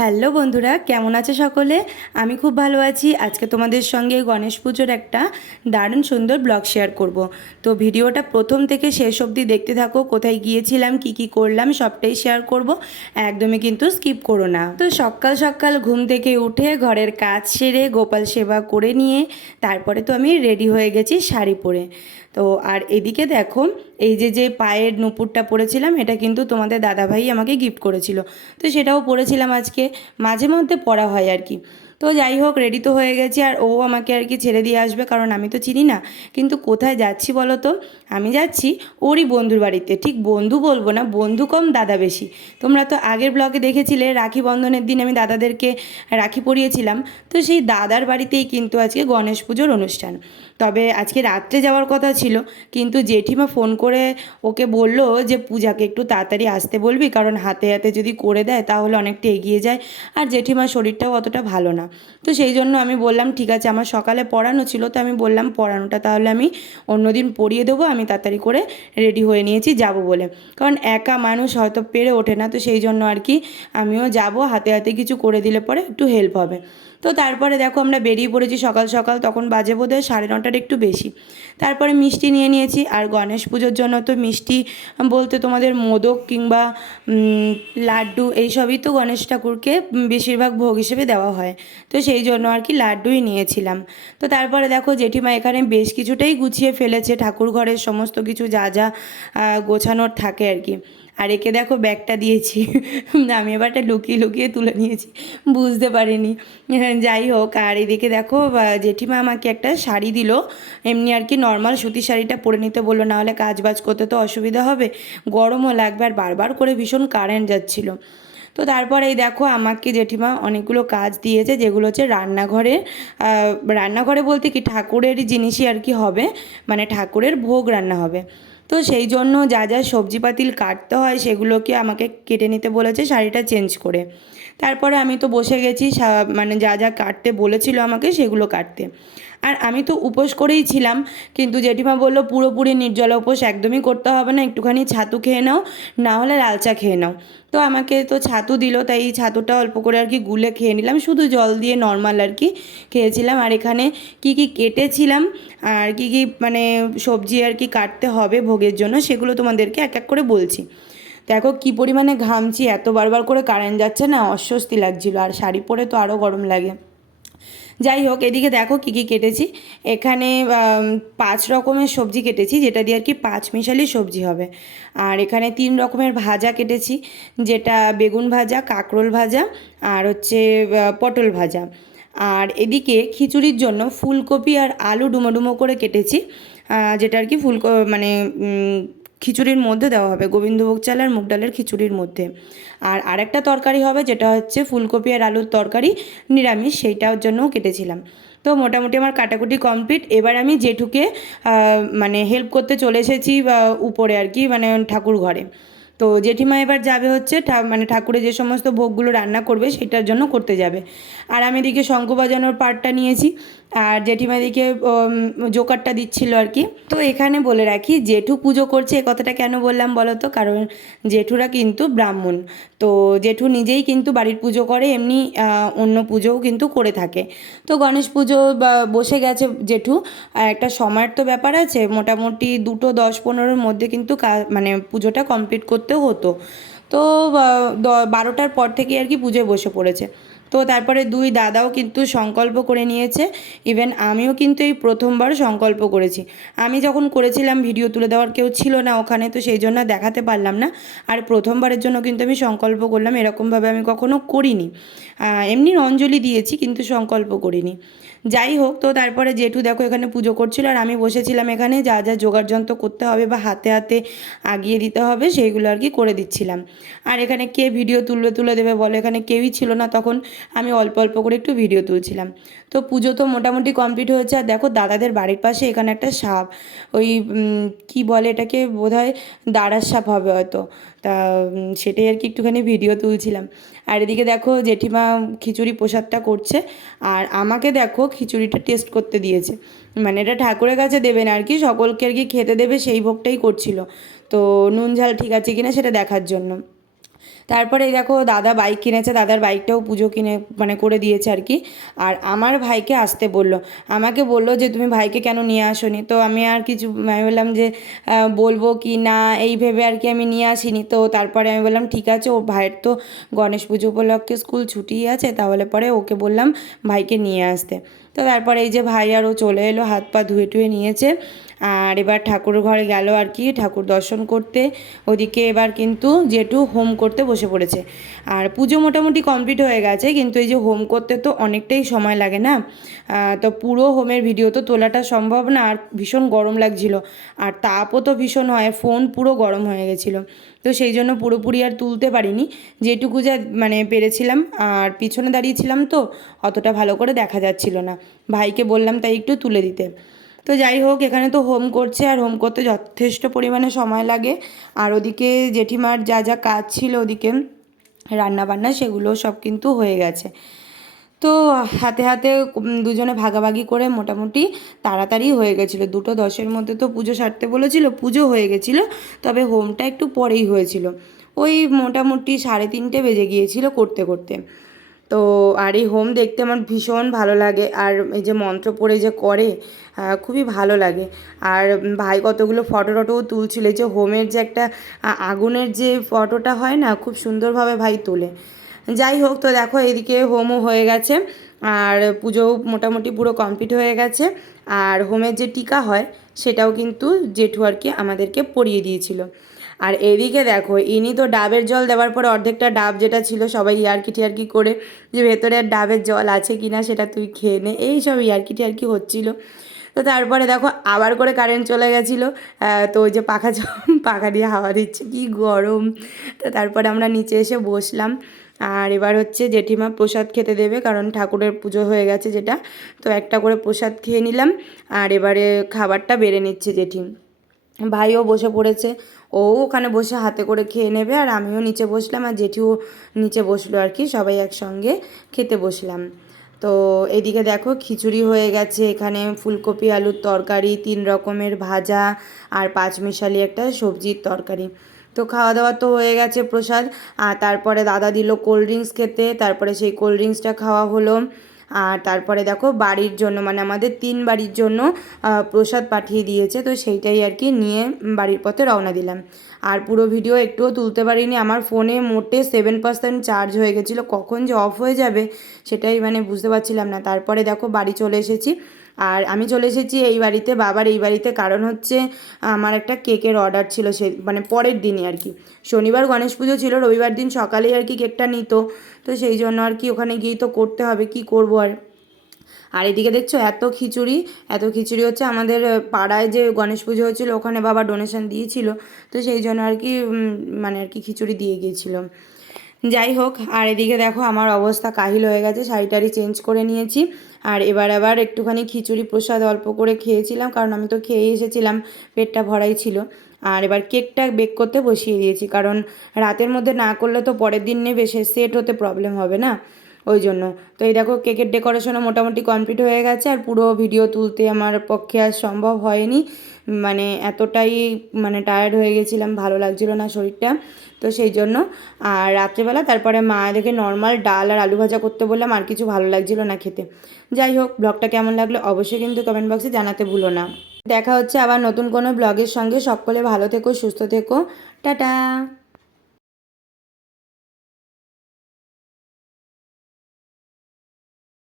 Hello বন্ধুরা, কেমন আছে সকলে? আমি খুব ভালো আছি। আজকে তোমাদের সঙ্গে গণেশ পুজোর একটা দারুণ সুন্দর ব্লগ শেয়ার করব। তো ভিডিওটা প্রথম থেকে শেষ অবধি দেখতে থাকো, কোথায় গিয়েছিলাম, কি কি করলাম, সবটাই শেয়ার করব। একদমই কিন্তু স্কিপ করো না। তো সকাল সকাল ঘুম থেকে উঠে ঘরের কাজ সেরে গোপাল সেবা করে নিয়ে তারপরে তো আমি রেডি হয়ে গেছি শাড়ি পরে। তো আর এদিকে দেখো এই যে যে পায়ের নুপুরটা পরেছিলাম, এটা কিন্তু তোমাদের দাদাভাই আমাকে গিফট করেছিল। তো সেটাও পরেছিলাম আজকে, মাঝে মধ্যে পরা হয় আর কি। তো যাই হোক রেডি তো হয়ে গেছি, আর ও আমাকে আর কি ছেড়ে দিয়ে আসবে, কারণ আমি তো চিনি না। কিন্তু কোথায় যাচ্ছি বলো তো? আমি যাচ্ছি ওরই বন্ধুর বাড়িতে। ঠিক বন্ধু বলব না, বন্ধু কম, দাদা বেশি। তোমরা তো আগের ব্লগে দেখেছিলে, রাখি বন্ধনের দিন আমি দাদাদেরকে রাখি পরিয়েছিলাম। তো সেই দাদার বাড়িতেই কিন্তু আজকে গণেশ পুজোর অনুষ্ঠান। তবে আজকে রাত্রে যাওয়ার কথা ছিল, কিন্তু জেঠিমা ফোন করে ওকে বলল যে, পূজাকে একটু তাড়াতাড়ি আসতে বলবি, কারণ হাতে হাতে যদি করে দেয় তাহলে অনেকটা এগিয়ে যায়, আর জেঠিমার শরীরটাও অতটা ভালো না। তো সেই জন্য আমি বললাম, ঠিক আছে, আমার সকালে পড়ানো ছিল, তো আমি বললাম, পড়ানোটা তাহলে আমি অন্যদিন পড়িয়ে দেবো, আমি তাড়াতাড়ি করে রেডি হয়ে নিয়েছি, যাব বলে। কারণ একা মানুষ হয়তো পেরে ওঠে না, তো সেই জন্য আর কি আমিও যাব, হাতে হাতে কিছু করে দিলে পরে একটু হেল্প হবে। তো তারপরে দেখো আমরা বেরিয়ে পড়েছি সকাল সকাল, তখন বাজে বোধ হয় সাড়ে নটার একটু বেশি। তারপরে মিষ্টি নিয়ে নিয়েছি, আর গণেশ পুজোর জন্য তো মিষ্টি বলতে তোমাদের মোদক কিংবা লাড্ডু এইসবই তো গণেশ ঠাকুরকে বেশিরভাগ ভোগ হিসেবে দেওয়া হয়। তো সেই জন্য আর কি লাড্ডুই নিয়েছিলাম। তো তারপরে দেখো জেঠিমা এখানে বেশ কিছুটাই গুছিয়ে ফেলেছে ঠাকুর ঘরের সমস্ত কিছু যা যা গোছানোর থাকে আর কি। আর একে দেখো ব্যাগটা দিয়েছি। আমি এবারটা লুকিয়ে লুকিয়ে তুলে নিয়েছি। বুঝতে পারিনি। হ্যাঁ, যাই হোক আর এদিকে দেখো জেঠিমা আমাকে একটা শাড়ি দিল। এমনি আর কি নর্মাল সুতির শাড়িটা পরে নিতে বলল নাহলে কাজ বাজ করতে তো অসুবিধা হবে। গরমও লাগবে আর বারবার করে ভীষণ কারেন্ট যাচ্ছিল। তো তারপরে এই দেখো আমাকে জেঠিমা অনেকগুলো কাজ দিয়েছে যেগুলো হচ্ছে রান্নাঘরে। রান্নাঘরে বলতে কি ঠাকুরেরই জিনিসই আর কি হবে। মানে ঠাকুরের ভোগ রান্না হবে। তো সেই জন্য যা যা সবজি পাতিল কাটতে হয় সেগুলোকে আমাকে কেটে নিতে বলেছে, শাড়িটা চেঞ্জ করে। তারপরে আমি তো বসে গেছি মানে যা যা কাটতে বলেছিল আমাকে সেগুলো কাটতে। আর আমি তো উপোস করেই ছিলাম, কিন্তু জেঠিমা বলল, পুরোপুরি নির্জলা উপোস একদমই করতে হবে না, একটুখানি ছাতু খেয়ে নাও, না হলে লাল চা খেয়ে নাও। তো আমাকে তো ছাতু দিল, তাই এই ছাতুটা অল্প করে আর কি গুলে খেয়ে নিলাম, শুধু জল দিয়ে নর্মাল আর কি খেয়েছিলাম। আর এখানে কি কি কেটেছিলাম, আর কি কি মানে সবজি আর কি কাটতে হবে ভোগের জন্য, সেগুলো তোমাদেরকে এক এক করে বলছি। দেখো কি পরিমাণে ঘামছি, এত বারবার করে কারেন্ট যাচ্ছে না, অস্বস্তি লাগছিল। আর শাড়ি পরে তো আরও গরম লাগে। যাই হোক, এদিকে দেখো কী কী কেটেছি। এখানে পাঁচ রকমের সবজি কেটেছি, যেটা দিয়ে আর কি পাঁচ মিশালি সবজি হবে। আর এখানে তিন রকমের ভাজা কেটেছি, যেটা বেগুন ভাজা, কাঁকরোল ভাজা, আর হচ্ছে পটল ভাজা। আর এদিকে খিচুড়ির জন্য ফুলকপি আর আলু ডুমো ডুমো করে কেটেছি যেটা আর কি ফুলক মানে খিচুড়ির মধ্যে দেওয়া হবে, গোবিন্দভোগ চাল আর মুগ ডালের খিচুড়ির মধ্যে। আর আরেকটা তরকারি হবে, যেটা হচ্ছে ফুলকপি আর আলুর তরকারি, নিরামিষ, সেইটার জন্যও কেটেছিলাম। তো মোটামুটি আমার কাটাকুটি কমপ্লিট। এবার আমি জেঠুকে মানে হেল্প করতে চলে এসেছি উপরে আর কি মানে ঠাকুর ঘরে। তো জেঠিমা এবার যাবে হচ্ছে মানে ঠাকুরের যে সমস্ত ভোগগুলো রান্না করবে সেটার জন্য করতে যাবে। আর আমি এদিকে শঙ্খ বাজানোর পার্টটা নিয়েছি। আর জেঠিমাদিকে জোকারটা দিচ্ছিল আর কি। তো এখানে বলে রাখি, জেঠু পুজো করছে, এ কথাটা কেন বললাম বলো তো? কারণ জেঠুরা কিন্তু ব্রাহ্মণ। তো জেঠু নিজেই কিন্তু বাড়ির পুজো করে, এমনি অন্য পুজোও কিন্তু করে থাকে। তো গণেশ পুজো বসে গেছে জেঠু। আর একটা সময়ের তো ব্যাপার আছে, মোটামুটি দুটো দশ পনেরোর মধ্যে কিন্তু মানে পুজোটা কমপ্লিট করতে হতো। তো বারোটার পর থেকে আর কি পুজোয় বসে পড়েছে। তো তারপরে দুই দাদাও কিন্তু সংকল্প করে নিয়েছে। ইভেন আমিও কিন্তু এই প্রথমবার সংকল্প করেছি। আমি যখন করেছিলাম ভিডিও তুলে দেওয়ার কেউ ছিল না ওখানে, তো সেই জন্য দেখাতে পারলাম না। আর প্রথমবারের জন্য কিন্তু আমি সংকল্প করলাম, এরকমভাবে আমি কখনো করিনি। এমনি অঞ্জলি দিয়েছি, কিন্তু সংকল্প করিনি। যাই হোক তো তারপরে জেঠু দেখো এখানে পুজো করছিল আর আমি বসেছিলাম এখানে, যা যা জোগাড় যন্ত্র করতে হবে বা হাতে হাতে আগিয়ে দিতে হবে সেইগুলো আর কি করে দিচ্ছিলাম। আর এখানে কে ভিডিও তুলবে তুলে দেবে বলো, এখানে কেউই ছিল না, তখন আমি অল্প অল্প করে একটু ভিডিও তুলছিলাম। তো পুজো তো মোটামুটি কমপ্লিট হয়েছে আর দেখো দাদাদের বাড়ির পাশে এখানে একটা সাপ, ওই কি বলে এটাকে বোধহয় দাঁড়ার সাপ হবে হয়তো। তা সেটাই আর কি একটুখানি ভিডিও তুলছিলাম। আর এদিকে দেখো জেঠিমা খিচুড়ি প্রসাদটা করছে, আর আমাকে দেখো খিচুড়িটা টেস্ট করতে দিয়েছে। মানে এটা ঠাকুরের কাছে দেবেন আর কি, সকলকে আর কি খেতে দেবে সেই ভোগটাই করছিল। তো নুন ঝাল ঠিক আছে কিনা সেটা দেখার জন্য। তারপরে দেখো দাদা বাইক কিনেছে, দাদার বাইকটাও পুজো কিনে মানে করে দিয়েছে আর কি। আর আমার ভাইকে আসতে বলল। আমাকে বলল যে, তুমি ভাইকে কেন নিয়ে আসোনি? তো আমি আর কিছু, আমি বললাম যে বলব কি না, এই ভেবে আর কি আমি নিয়ে আসিনি। তো তারপরে আমি বললাম, ঠিক আছে ও ভাইয়ের তো গণেশ পুজো উপলক্ষে স্কুল ছুটি আছে। তাহলে পরে ওকে বললাম ভাইকে নিয়ে আসতে। তো তারপরে এই যে ভাই আর ও চলে এলো, হাত পা ধুয়ে টুয়ে নিয়েছে। আর এবার ঠাকুর ঘরে গেল আর কি, ঠাকুর দর্শন করতে। ওদিকে এবার কিন্তু জেঠু হোম করতে বসে পড়েছে। আর পুজো মোটামুটি কমপ্লিট হয়ে গেছে, কিন্তু এই যে হোম করতে তো অনেকটাই সময় লাগে না। তো পুরো হোমের ভিডিও তো তোলাটা সম্ভব না, আর ভীষণ গরম লাগছিল। আর তাপও তো ভীষণ হয়, ফোন পুরো গরম হয়ে গেছিল। তো সেই জন্য পুরোপুরি আর তুলতে পারিনি। যেটুকু যা মানে পেরেছিলাম, আর পিছনে দাঁড়িয়েছিলাম তো, অতটা ভালো করে দেখা যাচ্ছিল না। ভাইকে বললাম তাই একটু তুলে দিতে। তো যাই হোক, এখানে তো হোম করছে, আর হোম করতে যথেষ্ট পরিমাণে সময় লাগে। আর ওদিকে জেঠিমার যা যা কাজ ছিল, ওদিকে রান্না বান্না সেগুলো সব কিন্তু হয়ে গেছে। তো হাতে হাতে দুজনে ভাগাভাগি করে মোটামুটি তাড়াতাড়ি হয়ে গেছিল। দুটো দশের মধ্যে তো পুজো সারতে বলেছিল, পুজো হয়ে গেছিল, তবে হোমটা একটু পরেই হয়েছিল। ওই মোটামুটি সাড়ে তিনটে বেজে গিয়েছিল করতে করতে। তো আর এই হোম দেখতে আমার ভীষণ ভালো লাগে, আর এই যে মন্ত্র পড়ে যে করে খুবই ভালো লাগে। আর ভাই কতগুলো ফটো টটোও তুলছিল যে হোমের যে একটা আগুনের যে ফটোটা হয় না, খুব সুন্দরভাবে ভাই তোলে। যাই হোক, তো দেখো এদিকে হোমও হয়ে গেছে, আর পুজোও মোটামুটি পুরো কমপ্লিট হয়ে গেছে, আর হোমের যে টিকা হয় সেটাও কিন্তু জেঠু আর কি আমাদেরকে পরিয়ে দিয়েছিল। আর এদিকে দেখো, ইনি তো ডাবের জল দেওয়ার পরে অর্ধেকটা ডাব যেটা ছিল সবাই ইয়ারকি টিয়ারকি করে যে ভেতরে ডাবের জল আছে কি না সেটা তুই খেয়ে নে, এই সব ইয়ারকি টিয়ারকি হচ্ছিল। তো তারপরে দেখো আবার করে কারেন্ট চলে গেছিল তো ওই যে পাখা পাখা দিয়ে হাওয়া দিচ্ছে, কি গরম। তো তারপরে আমরা নিচে এসে বসলাম আর এবার হচ্ছে জেঠিমা প্রসাদ খেতে দেবে, কারণ ঠাকুরের পুজো হয়ে গেছে যেটা। তো একটা করে প্রসাদ খেয়ে নিলাম, আর এবারে খাবারটা বেড়ে নিচ্ছে জেঠি ভাইও বসে পড়েছে, ও ওখানে বসে হাতে করে খেয়ে নেবে, আর আমিও নিচে বসলাম, আর জেঠিও নিচে বসল আর কি, সবাই একসঙ্গে খেতে বসলাম। তো এদিকে দেখো খিচুড়ি হয়ে গেছে, এখানে ফুলকপি, আলুর তরকারি, তিন রকমের ভাজা, আর পাঁচমিশালি একটা সবজির তরকারি। তো খাওয়া দাওয়া তো হয়ে গেছে প্রসাদ। আর তারপরে দাদা দিল কোল্ড ড্রিঙ্কস খেতে, তারপরে সেই কোল্ড ড্রিঙ্কসটা খাওয়া হলো। আর তারপরে দেখো বাড়ির জন্য মানে আমাদের তিন বাড়ির জন্য প্রসাদ পাঠিয়ে দিয়েছে। তো সেইটাই আর কি নিয়ে বাড়ির পথে রওনা দিলাম। আর পুরো ভিডিও একটুও তুলতে পারিনি। আমার ফোনে মোটে সেভেন পার্সেন্ট চার্জ হয়ে গেছিল। কখন যে অফ হয়ে যাবে, সেটাই মানে বুঝতে পারছিলাম না। তারপরে দেখো বাড়ি চলে এসেছি। আর আমি চলে এসেছি এই বাড়িতে, বাবার এই বাড়িতে। কারণ হচ্ছে আমার একটা কেকের অর্ডার ছিল সে মানে পরের দিনই আর কি। শনিবার গণেশ পুজো ছিল, রবিবার দিন সকালেই আর কি কেকটা নিত। তো সেই জন্য আর কি ওখানে গিয়েই তো করতে হবে, কি করব আর। আর এদিকে দেখছ, এত খিচুড়ি এত খিচুড়ি হচ্ছে আমাদের পাড়ায় যে গণেশ পুজো হচ্ছিল, ওখানে বাবা ডোনেশন দিয়েছিল। তো সেই জন্য আর কি মানে আর কি খিচুড়ি দিয়ে গিয়েছিল যাই হোক, আর এদিকে দেখো আমার অবস্থা কাহিল হয়ে গেছে শাড়িটারি চেঞ্জ করে নিয়েছি। আর এবার আবার একটুখানি খিচুড়ি প্রসাদ অল্প করে খেয়েছিলাম, কারণ আমি তো খেয়ে এসেছিলাম, পেটটা ভরাই ছিল। আর এবার কেকটা বেক করতে বসিয়ে দিয়েছি, কারণ রাতের মধ্যে না করলে তো পরের দিন নেবে সে সেট হতে প্রবলেম হবে না। ওই জন্য। তো এই দেখো, কেকের ডেকোরেশনও মোটামুটি কমপ্লিট হয়ে গেছে, আর পুরো ভিডিও তুলতে আমার পক্ষে আর সম্ভব হয়নি। মানে এতটাই মানে টায়ার্ড হয়ে গেছিলাম, ভালো লাগছিল না শরীরটা। তো সেই জন্য, আর রাত্রেবেলা তারপরে মা দেখে নর্মাল ডাল আর আলু ভাজা করতে বললাম, আর কিছু ভালো লাগছিল না খেতে। যাই হোক ব্লগটা কেমন লাগল অবশ্যই কিন্তু কমেন্ট বক্সে জানাতে ভুলো না। দেখা হচ্ছে আবার নতুন কোনো ব্লগের সঙ্গে। সকলে ভালো থেকো, সুস্থ থেকো। টাটা!